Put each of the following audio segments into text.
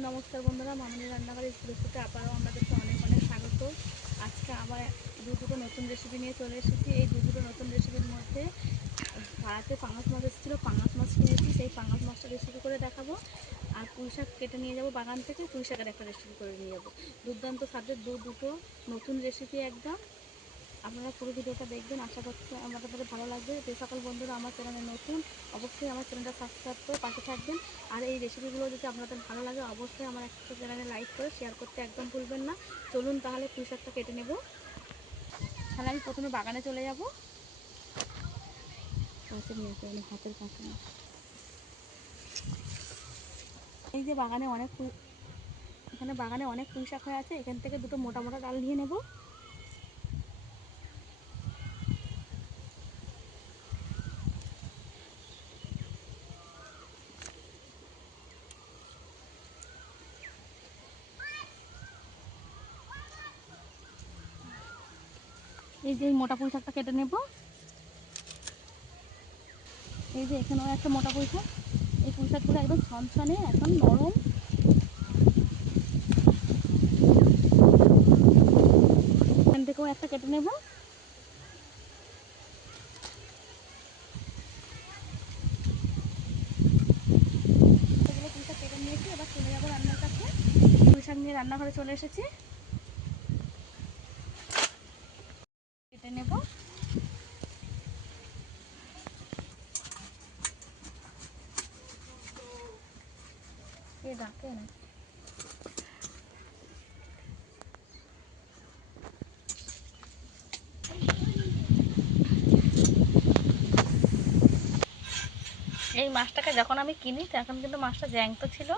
নমস্কার বন্ধুরা, মামনি রান্নাঘরের রেসিপিতে আবারও আমাদেরকে অনেক অনেক স্বাগত। আজকে আবার দুটো নতুন রেসিপি নিয়ে চলে এসেছি। এই দুটো নতুন রেসিপির মধ্যে পাড়াতে পাঙাশ মাছ এসেছিলো, পাঙাশ মাছ কিনেছি, সেই পাঙাশ মাছটা রেসিপি করে দেখাবো। আর পুঁই শাক কেটে নিয়ে যাবো বাগান থেকে, পুঁই শাকের একটা রেসিপি করে নিয়ে যাবো। দুর্দান্ত স্বাদের দুটো নতুন রেসিপি একদম। আপনারা পুরো ভিডিওটা দেখবেন, আশা করছি আমাদের ভালো লাগবে। যে সকল বন্ধুরা আমার চ্যানেলে নতুন, অবশ্যই আমার চ্যানেলটা সাবস্ক্রাইব করে পাশে থাকবেন। আর এই রেসিপিগুলো যদি আপনাদের ভালো লাগে, অবশ্যই আমার একটা চ্যানেলে লাইক করে শেয়ার করতে একদম ভুলবেন না। চলুন তাহলে পুঁই শাকটা কেটে নেব। তাহলে আমি প্রথমে বাগানে চলে যাব। হাতের কাছে এই যে এখানে বাগানে অনেক পুঁই শাক হয়ে আছে। এখান থেকে দুটো মোটা মোটা ডাল নিয়ে নেব। এই যে মোটা পুঁই শাকটা কেটে নেব। এই যে এখানেও একটা মোটা পুঁই শাক। এই পুঁই শাকগুলো একদম ছনছনে, এখন নরম। এখান থেকেও একটা কেটে নেব। এগুলো পুঁই শাক কেটে নিয়েছি, এবার চলে যাবো রান্নার কাছে। পুঁই শাক নিয়ে রান্নাঘরে চলে এসেছি। কেটে নেব। এ ডাকে না। এই মাছটাকে যখন আমি কিনি তখন কিন্তু মাছটা জ্যান্ত ছিল,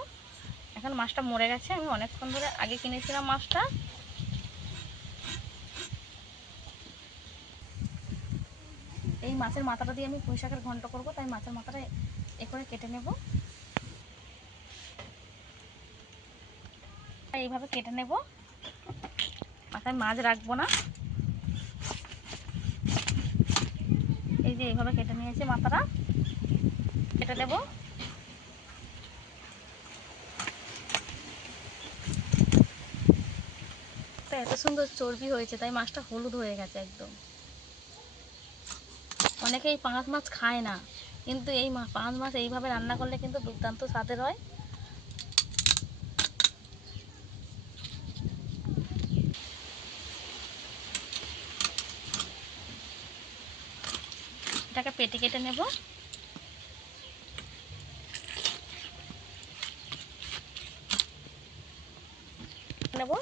এখন মাছটা মরে গেছে। আমি অনেকক্ষণ ধরে আগে কিনেছিলাম মাছটা। এই মাছের মাথাটা দিয়ে আমি পুঁই শাকের ঘন্ট করবো, তাই মাছের মাথাটা এ করে কেটে নেব। এইভাবে কেটে নেব, মাথায় মাছ রাখবো না। এই যে এইভাবে কেটে নিয়েছি, মাথাটা কেটে নেব। এত সুন্দর চর্বি হয়েছে, তাই মাছটা হলুদ হয়ে গেছে একদম। অনেকে এই পাঙাশ মাছ খায় না, কিন্তু এই পাঙাশ মাছ এইভাবে রান্না করলে কিন্তু দুর্দান্ত স্বাদের হয়। এটাকে পেটি কেটে নেব। নেব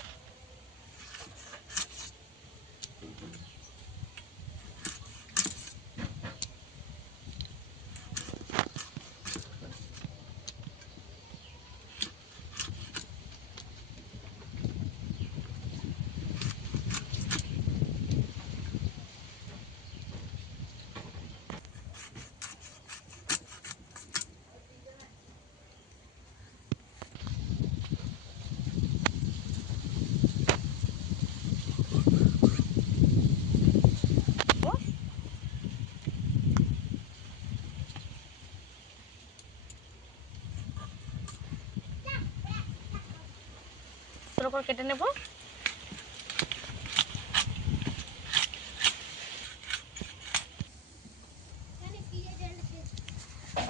তোর উপর কেটে নেব।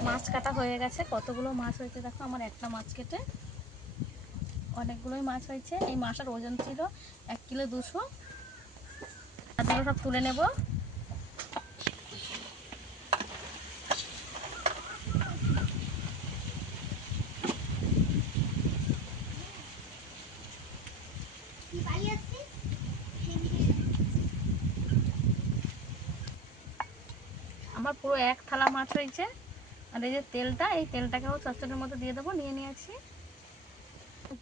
মাছ কাটা হয়ে গেছে, কতগুলো মাছ হয়েছে দেখো। আমার একটা মাছ কেটে অনেকগুলোই মাছ হয়েছে। এই মাছটার ওজন ছিল 1 কিলো 200। মাছগুলো সব তুলে নেব। আমার পুরো এক থালা মাছ হয়েছে। আর এই যে তেলটা, এই তেলটাকেও চচ্চড়ির মধ্যে দিয়ে দেবো। নিয়ে নিয়েছি,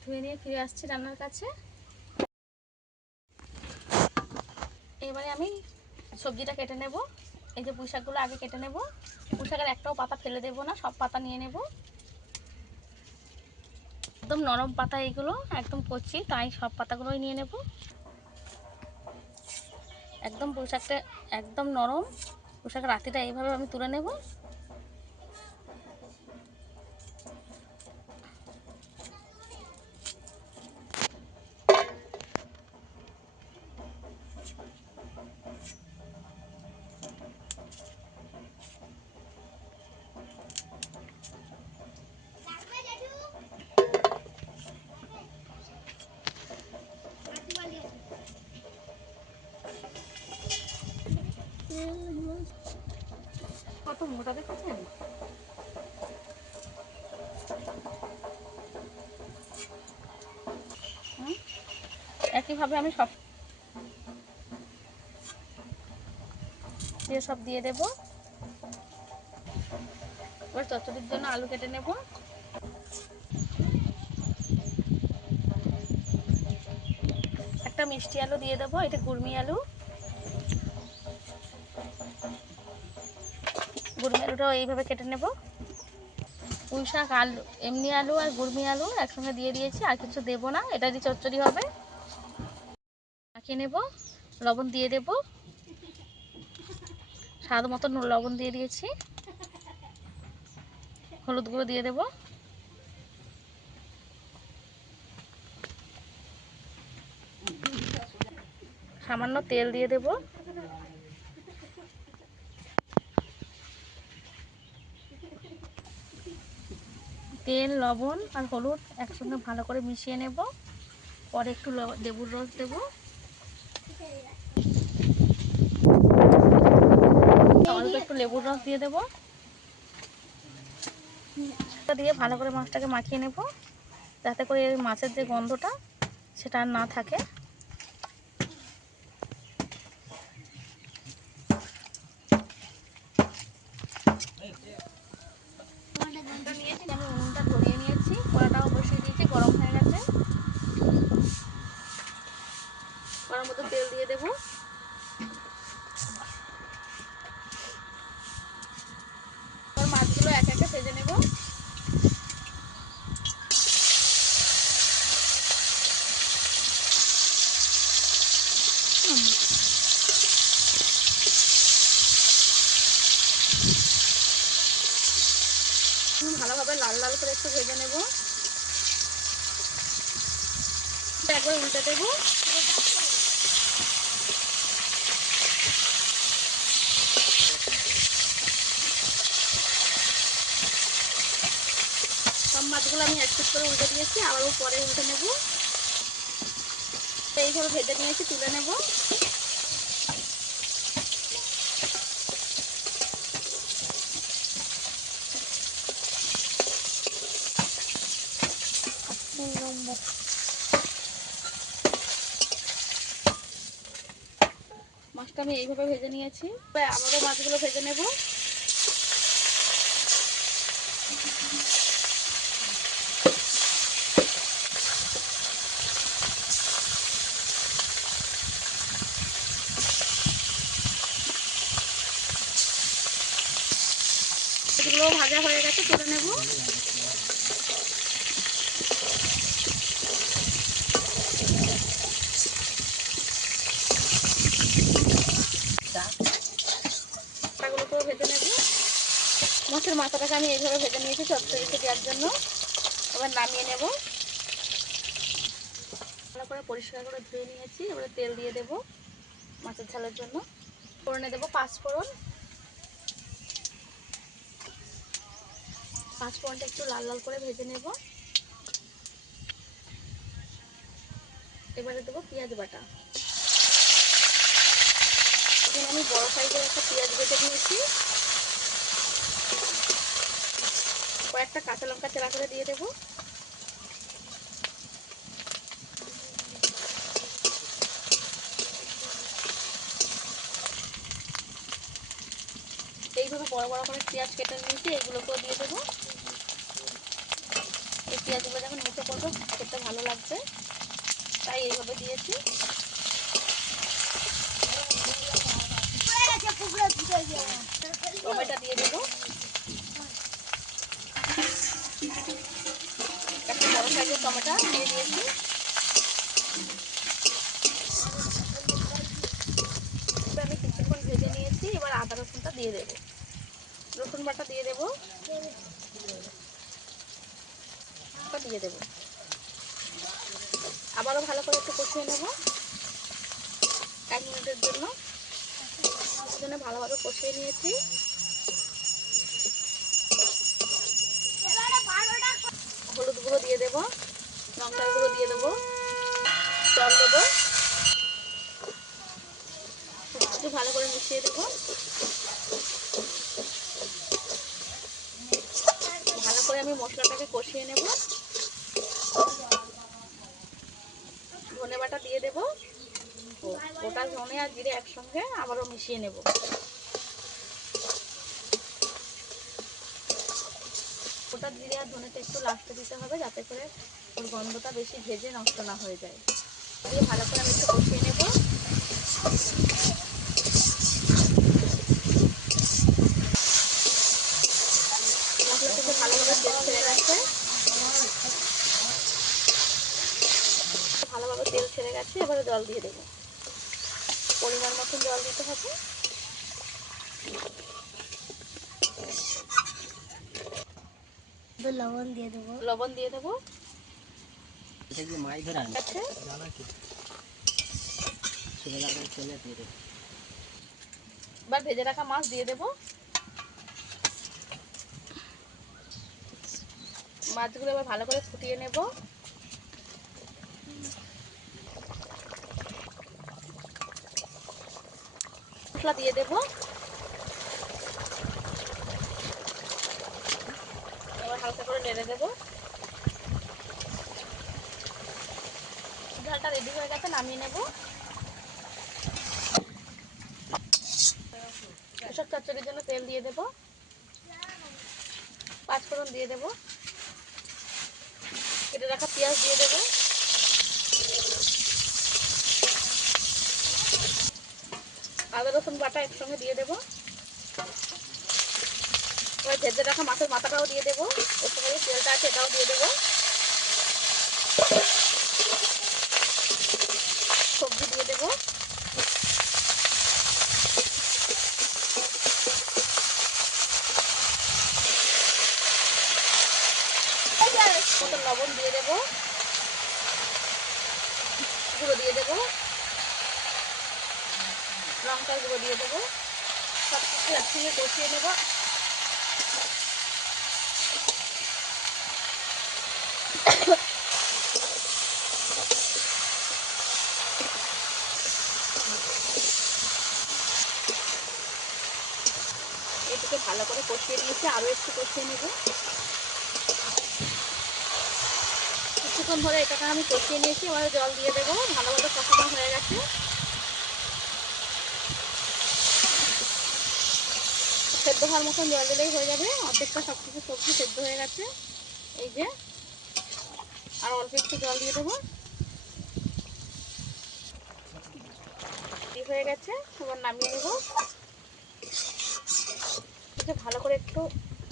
ধুয়ে নিয়ে ফিরে আসছি রান্নার কাছে। এবারে আমি সবজিটা কেটে নেব। এই যে পুঁই শাকগুলো আগে কেটে নেব। পুঁই শাকের একটাও পাতা ফেলে দেবো না, সব পাতা নিয়ে নেব। একদম নরম পাতা এগুলো, একদম কচি, তাই সব পাতাগুলোই নিয়ে নেব। একদম পুঁই শাকটা একদম নরম। পুঁই শাকের আটিটা এইভাবে আমি তুলে নেব। মোটা দেখছেন? একইভাবে আমি সব দিয়ে দেবো। এবার চচ্চড়ির জন্য আলু কেটে নেব। একটা মিষ্টি আলু দিয়ে দেবো, এটা গুড়মি আলু। গুড়মি আলুটাও এইভাবে কেটে নেব। পুঁই শাক, আলু, এমনি আলু আর গুড়মি আলু একসঙ্গে দিয়ে দিয়েছি, আর কিছু দেবো না, এটারই চচ্চড়ি হবে। মাখিয়ে নেব, লবণ দিয়ে দেব, স্বাদ মতো লবণ দিয়ে দিয়েছি, হলুদ গুঁড়ো দিয়ে দেব, সামান্য তেল দিয়ে দেব। তেল, লবণ আর হলুদ একসঙ্গে ভালো করে মিশিয়ে নেব। পরে একটু লেবুর রস দেব। অল্প একটু লেবুর রস দিয়ে দেব। দিয়ে ভালো করে মাছটাকে মাখিয়ে নেব, যাতে করে মাছের যে গন্ধটা সেটা আর না থাকে। নিয়েছি, আমি উনুনটা ধরিয়ে নিয়েছি, কড়াটাও বসিয়ে দিয়েছি, গরম হয়ে গেছে। কড়ার মধ্যে তেল দিয়ে দেবো। মাছগুলো এক একে ভেজে নেব। ভালোভাবে লাল লাল করে একটু ভেজে নেব। একবার উল্টে দেবো। সব মাছগুলো আমি এক পিস করে উল্টে দিয়েছি, আবারও পরে উল্টে নেব। এইভাবে ভেজে নিয়েছি, তুলে নেব। মাছটা আমি এইভাবে ভেজে নিয়েছি, আবারও মাছগুলো ভেজে নেব। মাছগুলো ভাজা হয়ে গেছে, তুলে নেব। মাথাগুলোকেও ভেজে নেব। মাছের মাথাটাকে আমি এইভাবে ভেজে নিয়েছি চচ্চড়িতে দেওয়ার জন্য। এবার নামিয়ে নেব। ভালো করে পরিষ্কার করে ধুয়ে নিয়েছি, এবারে তেল দিয়ে দেব মাছের ঝালের জন্য। ফোড়নে দেবো পাঁচফোড়ন। পাঁচফোড়নটা একটু লাল লাল করে ভেজে নেব। এবারে দেবো পেঁয়াজ বাটা। এখানে আমি বড় সাইজের একটা পেঁয়াজ বেটে নিয়েছি। কয়েকটা কাঁচা লঙ্কা চেরা করে দিয়ে দেবো। এইভাবে বড় বড় করে পেঁয়াজ কেটে নিয়েছি, এইগুলোকেও দিয়ে দেবো। এই পেঁয়াজগুলো যখন মুখে পড়বে খেতে ভালো লাগবে, তাই এইভাবে দিয়েছি। টমেটো দিয়ে দেবো। একটা বড় সাইজের টমেটো দিয়ে দিয়েছি। আমি কিছুক্ষণ ভেজে নিয়েছি, এবার আদা রসুনটা দিয়ে দেবো। রসুন বাটা দিয়ে দেবো। দিয়ে দেবো, আবারও ভালো করে একটু কষিয়ে নেব 1 মিনিটের জন্য। ভালোভাবে কষিয়ে নিয়েছি। হলুদ গুঁড়ো দিয়ে দেবো, লঙ্কার গুঁড়ো দিয়ে দেবো, জল দেবো, একটু ভালো করে মিশিয়ে দেবো। আমি মশলাটাকে কষিয়ে নেব। ধনে বাটা দিয়ে দেব, গোটা ধনে আর জিরে একসঙ্গে আবারও মিশিয়ে নেব। গোটা জিরে আর ধনেটা একটু লাস্টে দিতে হবে, যাতে করে ওর গন্ধটা বেশি ভেজে নষ্ট না হয়ে যায়। দিয়ে ভালো করে আমি একটু কষিয়ে নেব। মশলা থেকে ভালোভাবে তেল ছেড়ে গেছে, এবারে জল দিয়ে দেবো। পরিমাণ মতন জল দিতে হবে। লবণ দিয়ে দেবো। লবণ দিয়ে দেবো। এবার ভেজে রাখা মাছ দিয়ে দেবো। মাছগুলো এবার ভালো করে ফুটিয়ে নেব। মশলা দিয়ে দেবো। এবার হালকা করে নেড়ে দেবো। ঝালটা রেডি হয়ে গেছে, নামিয়ে নেব। এসব চচ্চড়ির জন্য তেল দিয়ে দেবো। 5 ফোড়ন দিয়ে দেবো। কেটে রাখা পেঁয়াজ দিয়ে দেবো। আদা রসুন বাটা একসঙ্গে দিয়ে দেবো। এবার ভেজে রাখা মাছের মাথাটাও দিয়ে দেবো। ওর সঙ্গে যে তেলটা আছে এটাও দিয়ে দেবো। সবজি দিয়ে দেবো। মতো লবণ দিয়ে দেবো, গুঁড়ো দিয়ে দেবো, লঙ্কার গুঁড়ো দিয়ে দেবো। সব কিছু একসঙ্গে কষিয়ে নেব। এটাকে ভালো করে কষিয়ে নিয়েছি, আরও একটু কষিয়ে নেব। কিছুক্ষণ ধরে এটাকে আমি কষিয়ে নিয়েছি, এবার জল দিয়ে দেবো। ভালোভাবে কষানো হয়ে গেছে। সেদ্ধ হওয়ার মতন জল দিলেই হয়ে যাবে। অর্ধেকটা সব কিছু সবজি সেদ্ধ হয়ে গেছে। এই যে আর অল্প একটু জল দিয়ে দেবো। হয়ে গেছে, এবার নামিয়ে নেব। ভালো করে একটু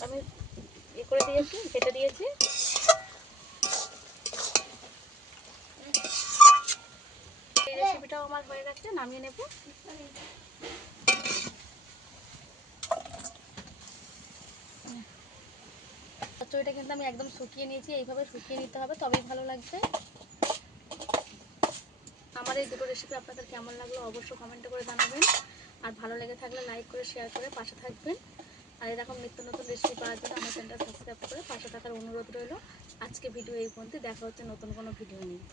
আমি করে দিয়েছি, কেটে দিয়েছি। এই রেসিপিটাও আমার হয়ে গেছে, নামিয়ে নেব। চচ্চড়িটা কিন্তু আমি একদম শুকিয়ে নিয়েছি, এইভাবে শুকিয়ে নিতে হবে, তবেই ভালো লাগবে। আমার এই দুটো রেসিপি আপনাদের কেমন লাগলো অবশ্যই কমেন্টে করে জানাবেন। আর ভালো লেগে থাকলে লাইক করে শেয়ার করে পাশে থাকবেন। আর এরকম নিত্য নতুন রেসিপি পাওয়ার জন্য আমার চ্যানেলটা সাবস্ক্রাইব করে পাশে থাকার অনুরোধ রইল। আজকে ভিডিও এই পর্যন্ত, দেখা হচ্ছে নতুন কোনো ভিডিও নিয়ে।